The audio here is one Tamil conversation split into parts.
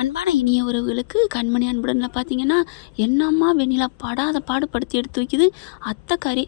அன்பான இனிய உறவுகளுக்கு கண்மணி அன்புடன்ல பார்த்தீங்கன்னா, என்னம்மா வெண்ணிலா படாத பாடுபடுத்தி எடுத்து வைக்குது. அத்தைக்காரி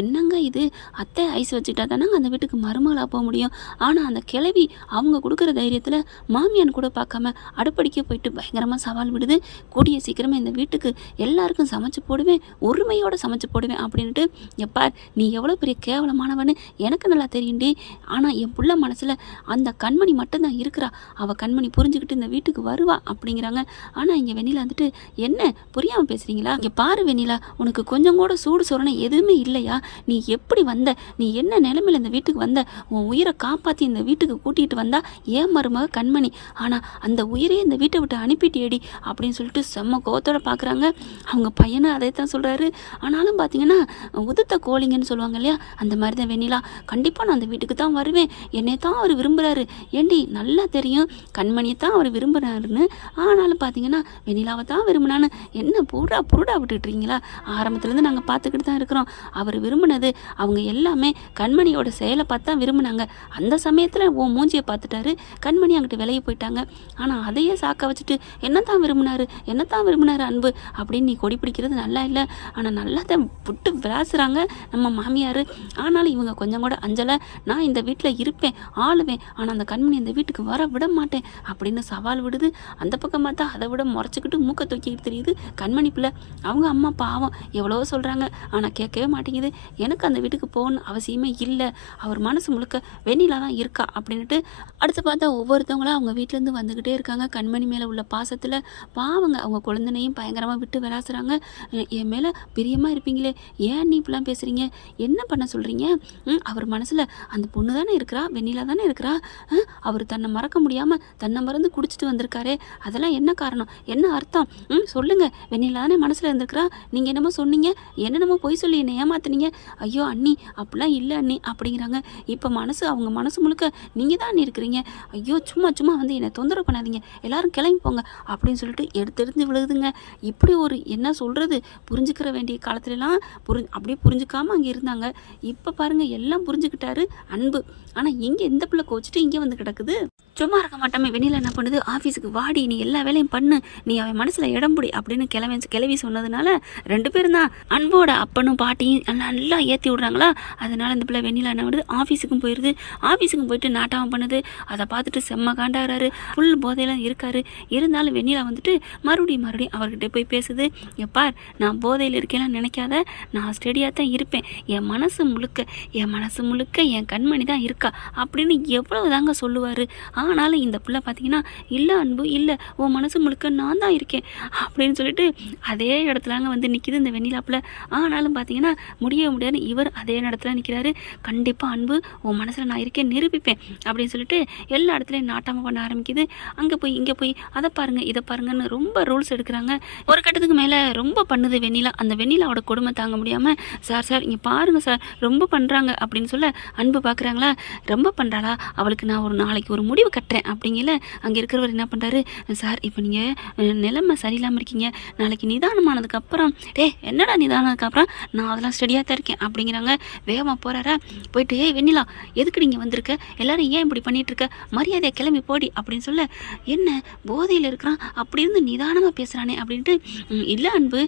என்னங்க இது? அத்தை ஐஸ் வச்சுட்டா தானங்க அந்த வீட்டுக்கு மருமகளா போ முடியும். ஆனால் அந்த கிழவி அவங்க கொடுக்குற தைரியத்தில் மாமியான் கூட பார்க்காம அடுப்படிக்க போயிட்டு பயங்கரமாக சவால் விடுது. கூடிய சீக்கிரமாக இந்த வீட்டுக்கு எல்லாருக்கும் சமைச்சு போடுவேன், ஒருமையோடு சமைச்சு போடுவேன் அப்படின்ட்டு. எப்பார் நீ எவ்வளோ பெரிய கேவலமானவன்னு எனக்கு நல்லா தெரியும்டி. ஆனால் என் புள்ள மனசில் அந்த கண்மணி மட்டும்தான் இருக்கிறா. அவள் கண்மணி புரிஞ்சுக்கிட்டு இந்த வீட்டுக்கு வருவா அப்படிங்கிறாங்க. ஆனால் இங்கே வெண்ணிலா வந்துட்டு என்ன புரியாமல் பேசுகிறீங்களா? இங்கே பாரு வெண்ணிலா, உனக்கு கொஞ்சம் கூட சூடு சொரணை எதுவுமே இல்லையா? நீ எப்படி வந்த? நீ என்ன நிலைமையில் இந்த வீட்டுக்கு வந்த? உன் உயிரை காப்பாற்றி இந்த வீட்டுக்கு கூட்டிகிட்டு வந்தா ஏன் மருமக கண்மணி. ஆனால் அந்த உயிரே இந்த வீட்டை விட்டு அனுப்பிட்டேடி அப்படின்னு சொல்லிட்டு செம்ம கோவத்தோட பார்க்குறாங்க. அவங்க பையனும் அதை தான் சொல்கிறாரு. ஆனாலும் பார்த்தீங்கன்னா உதுத்த கோழிங்கன்னு சொல்லுவாங்க இல்லையா, அந்த மாதிரி தான் வெண்ணிலா. கண்டிப்பாக நான் அந்த வீட்டுக்கு தான் வருவேன், என்னை தான் அவர் விரும்புகிறாரு. ஏண்டி நல்லா தெரியும் கண்மணியை தான் அவர் விரும்புகிறாருன்னு. ஆனாலும் பார்த்தீங்கன்னா வெண்ணிலாவை தான் விரும்பினான்னு என்ன புருடா விட்டுட்டுறீங்களா? ஆரம்பத்துலேருந்து நாங்கள் பார்த்துக்கிட்டு தான் இருக்கிறோம். அவர் விரும்பினது அவங்க எல்லாமே கண்மணியோட செயலை பார்த்து தான் விரும்பினாங்க. அந்த சமயத்தில் உன் மூஞ்சியை பார்த்துட்டாரு, கண்மணி அங்கிட்டு விலகி போயிட்டாங்க. ஆனால் அதையே சாக்க வச்சுட்டு என்னத்தான் விரும்பினாரு அன்பு அப்படின்னு நீ கொடி பிடிக்கிறது நல்லா இல்லை. ஆனால் நல்லா தான் விட்டு விளாசுறாங்க நம்ம மாமியார். ஆனாலும் இவங்க கொஞ்சம் கூட அஞ்சலை. நான் இந்த வீட்டில் இருப்பேன், ஆளுவேன், ஆனால் அந்த கண்மணி இந்த வீட்டுக்கு வர விட மாட்டேன் அப்படின்னு சவால் விடுது. அந்த பக்கம் பார்த்தா அதை விட முறைச்சிக்கிட்டு மூக்க தூக்கிட்டு தெரியுது கண்மணி பிள்ளை. அவங்க அம்மா பாவம் எவ்வளோ சொல்கிறாங்க, ஆனால் கேட்கவே மாட்டேங்குது. எனக்கு அந்த வீட்டுக்கு போகணும்னு அவசியமே இல்லை, அவர் மனசு முழுக்க வெண்ணிலா தான் இருக்கா அப்படின்ட்டு. அடுத்து பார்த்தா ஒவ்வொருத்தவங்களும் அவங்க வீட்டிலேருந்து வந்துக்கிட்டே இருக்காங்க. கண்மணி மேலே உள்ள பாசத்தில் பாவங்க அவங்க குழந்தைனையும் பயங்கரமாக விட்டு விளாசுறாங்க. என் மேலே பிரியமாக இருப்பீங்களே, ஏன் நீ இப்படிலாம் பேசுகிறீங்க? என்ன பண்ண சொல்கிறீங்க? அவர் மனசில் அந்த பொண்ணு தானே இருக்கிறா, வெண்ணிலா தானே இருக்கிறா. அவர் தன்னை மறக்க முடியாமல் தன்னை மறந்து குடிச்சிட்டு வந்திருக்காரே, அதெல்லாம் என்ன காரணம், என்ன அர்த்தம்? சொல்லுங்கள். வெண்ணிலா தானே மனசில் இருந்திருக்கிறா. நீங்கள் என்னமோ சொன்னீங்க, என்னென்னமோ பொய் சொல்லி என்னை ஏமாத்துனீங்க. ஐயோ அண்ணி அப்படிலாம் இல்லை அண்ணி அப்படிங்கிறாங்க. இப்போ அவங்க மனசு முழுக்க நீங்கள் தான் அண்ணி இருக்கிறீங்க. ஐயோ சும்மா வந்து என்னை தொந்தரவு பண்ணாதீங்க, எல்லாரும் கிளம்பி போங்க அப்படின்னு சொல்லிட்டு எடுத்தெடுத்து விழுகுதுங்க. இப்படி ஒரு என்ன சொல்கிறது, புரிஞ்சுக்கிற வேண்டிய காலத்துலலாம் அப்படியே புரிஞ்சுக்காமல் அங்கே இருந்தாங்க. இப்போ பாருங்கள் எல்லாம் புரிஞ்சுக்கிட்டாரு அன்பு. ஆனால் இங்கே எந்த பிள்ளை கோச்சிட்டு இங்கே வந்து கிடக்குது. சும்மா இருக்க மாட்டாமே. வெண்ணிலா என்ன பண்ணுது, ஆஃபீஸுக்கு வாடி, நீ எல்லா வேலையும் பண்ணு, நீ அவன் மனசில் இடம் பிடி அப்படின்னு கிளவி சொன்னதுனால ரெண்டு பேரும் தான் அன்போட அப்பனும் பாட்டியும் நல்லா ஏற்றி விட்றாங்களா. அதனால இந்த பிள்ளை வெண்ணிலா என்ன பண்ணுது, ஆஃபீஸுக்கும் போயிட்டு நாட்டாமல் பண்ணுது. அதை பார்த்துட்டு செம்ம காண்டாகிறாரு, ஃபுல் போதையெல்லாம் இருக்காரு. இருந்தாலும் வெண்ணிலா வந்துட்டு மறுபடியும் அவர்கிட்ட போய் பேசுது. எப்பார் நான் போதையில் இருக்கேன்னு நினைக்காத, நான் ஸ்டெடியாக தான் இருப்பேன், என் மனசு முழுக்க என் கண்மணி தான் இருக்கா அப்படின்னு எவ்வளவு தாங்க சொல்லுவார். ஆனாலும் இந்த பிள்ளை பார்த்தீங்கன்னா இல்லை அன்பு இல்லை, உன் மனசு முழுக்க நான் தான் இருக்கேன் அப்படின்னு சொல்லிட்டு அதே இடத்துலாங்க வந்து நிற்கிது இந்த வெண்ணிலா பிள்ளை. ஆனாலும் பார்த்தீங்கன்னா முடியாது, இவர் அதே இடத்துல நிற்கிறாரு. கண்டிப்பாக அன்பு உன் மனசில் நான் இருக்கேன், நிரூபிப்பேன் அப்படின்னு சொல்லிட்டு எல்லா இடத்துலையும் நாட்டாமல் பண்ண ஆரம்பிக்குது. அங்கே போய் இங்கே போய் அதை பாருங்க இதை பாருங்கன்னு ரொம்ப ரூல்ஸ் எடுக்கிறாங்க. ஒரு கட்டத்துக்கு மேலே ரொம்ப பண்ணுது வெண்ணிலா. அந்த வெண்ணிலாவோட கொடுமை தாங்க முடியாமல், சார் இங்கே பாருங்க சார் ரொம்ப பண்ணுறாங்க அப்படின்னு சொல்ல அன்பு பார்க்குறாங்களா. ரொம்ப பண்ணுறாளா, அவளுக்கு நான் நாளைக்கு ஒரு முடிவு கட்டுறேன் அப்படிங்கல. அங்கே இருக்கிறவர் என்ன பண்ணுறாரு, சார் இப்போ நீங்கள் நிலைமை சரியில்லாமல் இருக்கீங்க, நாளைக்கு நிதானமானதுக்கப்புறம் என்னடா நிதானதுக்கப்புறம் நான் அதெல்லாம் ஸ்டடியாக தான் இருக்கேன் அப்படிங்கிறாங்க. வேகமாக போகிறாரா, போயிட்டு வெண்ணிலா எதுக்கு நீங்கள் வந்திருக்க, எல்லாரும் ஏன் இப்படி பண்ணிகிட்ருக்க, மரியாதையை கிளம்பி போடி அப்படின்னு சொல்ல, என்ன போதையில் இருக்கிறான் அப்படி இருந்து நிதானமாக பேசுகிறானே அப்படின்ட்டு, இல்லை அன்பு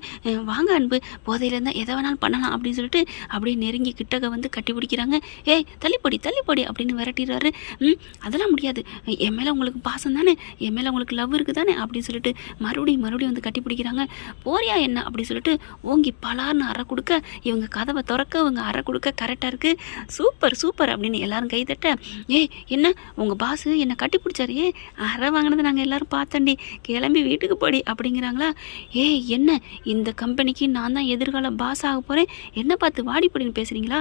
வாங்க அன்பு, போதையில் இருந்தால் எதை வேணாலும் பண்ணலாம் அப்படின்னு சொல்லிட்டு அப்படியே நெருங்கி கிட்டக வந்து கட்டி பிடிக்கிறாங்க. தள்ளிப்பொடி அப்படின்னு விரட்டிடுறாரு. அதெல்லாம் முடியாது, என் மேலே உங்களுக்கு பாசம் தானே, என் மேலே உங்களுக்கு லவ் இருக்குது தானே அப்படின்னு சொல்லிட்டு மறுபடியும் வந்து கட்டி பிடிக்கிறாங்க. போறியா என்ன அப்படின்னு சொல்லிட்டு ஓங்கி பலார்னு அறை கொடுக்க, இவங்க கதவை திறக்க இவங்க அறை கொடுக்க கரெக்டாக இருக்குது. சூப்பர் அப்படின்னு எல்லாரும் கை தட்ட, என்ன உங்கள் பாஸு என்னை கட்டி பிடிச்சாரு, அறை வாங்கினது நாங்கள் எல்லாரும் பார்த்தண்டி, கிளம்பி வீட்டுக்கு போடி அப்படிங்கிறாங்களா. என்ன இந்த கம்பெனிக்கு நான் தான் எதிர்கால பாஸ் ஆக போகிறேன், என்ன பார்த்து வாடிப்படின்னு பேசுகிறீங்களா?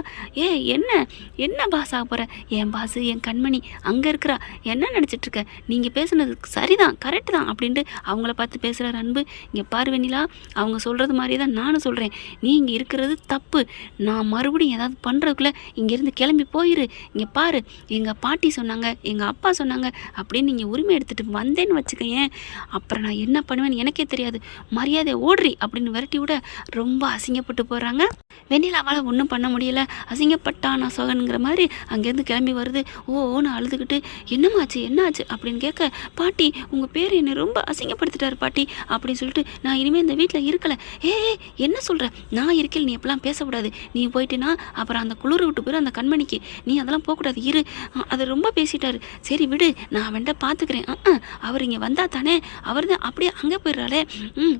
என்ன பாஸ் ஆக போகிறேன், என் பாஸு என் கண்மணி அங்கே இருக்கிறா, என்ன நினச்சிட்ருக்க, நீங்கள் பேசுனது சரிதான் கரெக்டு தான் அப்படின்ட்டு அவங்கள பார்த்து பேசுகிற அன்பு. இங்கே பாரு வெண்ணிலா, அவங்க சொல்கிறது மாதிரி தான் நானும் சொல்கிறேன், நீ இங்கே இருக்கிறது தப்பு, நான் மறுபடியும் ஏதாவது பண்ணுறதுக்குள்ளே இங்கேருந்து கிளம்பி போயிரு. இங்கே பாரு எங்கள் பாட்டி சொன்னாங்க, எங்கள் அப்பா சொன்னாங்க அப்படின்னு நீங்கள் உரிமை எடுத்துகிட்டு வந்தேன்னு வச்சுக்கேன், அப்புறம் நான் என்ன பண்ணுவேன்னு எனக்கே தெரியாது, மரியாதை ஓடுறி அப்படின்னு விரட்டி விட ரொம்ப அசிங்கப்பட்டு போகிறாங்க. வெண்ணிலாவால் ஒன்றும் பண்ண முடியல, அசிங்கப்பட்டானா சோகனுங்கிற மாதிரி அங்கேருந்து கிளம்பி வருது. ஓன்னு அழுதுகிட்டு, என்னம்மா ஆச்சு என்ன ஆச்சு அப்படின்னு கேட்க, பாட்டி உங்கள் பேர் என்னை ரொம்ப அசிங்கப்படுத்திட்டாரு பாட்டி அப்படின்னு சொல்லிட்டு நான் இனிமேல் இந்த வீட்டில் இருக்கலை. ஏ என்ன சொல்கிற, நான் இருக்கல, நீ எப்பெல்லாம் பேசக்கூடாது, நீ போயிட்டுனா அப்புறம் அந்த குளிர் விட்டு போயிரு அந்த கண்மணிக்கு, நீ அதெல்லாம் போகக்கூடாது இரு, அது ரொம்ப பேசிட்டாரு, சரி விடு நான் அவன்கிட்ட பார்த்துக்கிறேன், அவர் இங்கே வந்தால் தானே, அவர் தான் அப்படியே அங்கே போயிடுறாளே,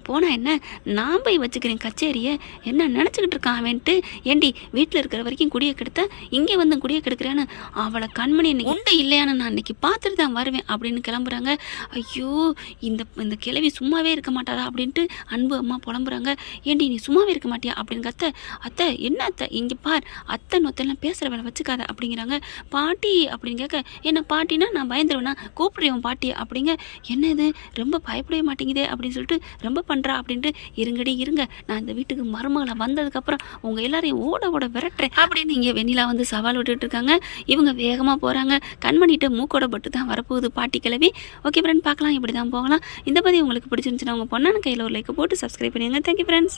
போனால் என்ன, நான் போய் வச்சுக்கிறேன் கச்சேரியை, என்ன நினச்சிக்கிட்டு இருக்கான் அவன்ட்டு, ஏண்டி வீட்டில் இருக்கிற வரைக்கும் குடியை கெடுத்த, இங்கே வந்து குடியை கெடுக்கிறேன்னு அவளை கண்மணி இன்னைக்கு உண்டு இல்லையான்னு நான் இன்னைக்கு பார்த்துட்டு தான் வருவேன் அப்படின்னு கிளம்புறாங்க. ஐயோ இந்த இந்த கிழவி சும்மாவே இருக்க மாட்டாரா அப்படின்ட்டு அன்பு அம்மா புலம்புறாங்க. ஏண்டி நீ சும்மாவே இருக்க மாட்டியா அப்படின்னு கத்த, அத்தை என்ன அத்தை இங்கே பார், அத்தை நொத்தெல்லாம் பேசுகிற வேலை வச்சுக்காத அப்படிங்கிறாங்க. பாட்டி அப்படின்னு கேட்க, என்ன பாட்டினா நான் பயந்துருவேனா, கூப்பிடுறேன் பாட்டி அப்படிங்க, என்ன இது ரொம்ப பயப்படவே மாட்டேங்குதே அப்படின்னு சொல்லிட்டு ரொம்ப பண்ணுறா அப்படின்ட்டு, இருங்கடி இருங்க, நான் இந்த வீட்டுக்கு மருமகளை வந்ததுக்கப்புறம் உங்கள் எல்லாரையும் ஓட ஓட விரட்டுறேன் அப்படின்னு இங்கே வெண்ணிலா வந்து சவால் விட்டுட்டு இருக்காங்க. இவங்க வேகமாக போகிறாங்க. கண்மணிட்ட மூக்கோட பட்டு தான் வரப்போகுது பாட்டி கிளவி. ஓகே ஃப்ரெண்ட், பார்க்கலாம், இப்படி தான் போகலாம். இந்த பதிவு உங்களுக்கு பிடிச்சிருந்துச்சுன்னா உங்கள் பொண்ணான கையில் ஒரு லைக் போட்டு சப்ஸ்கிரைப் பண்ணிடுங்க. Thank you friends.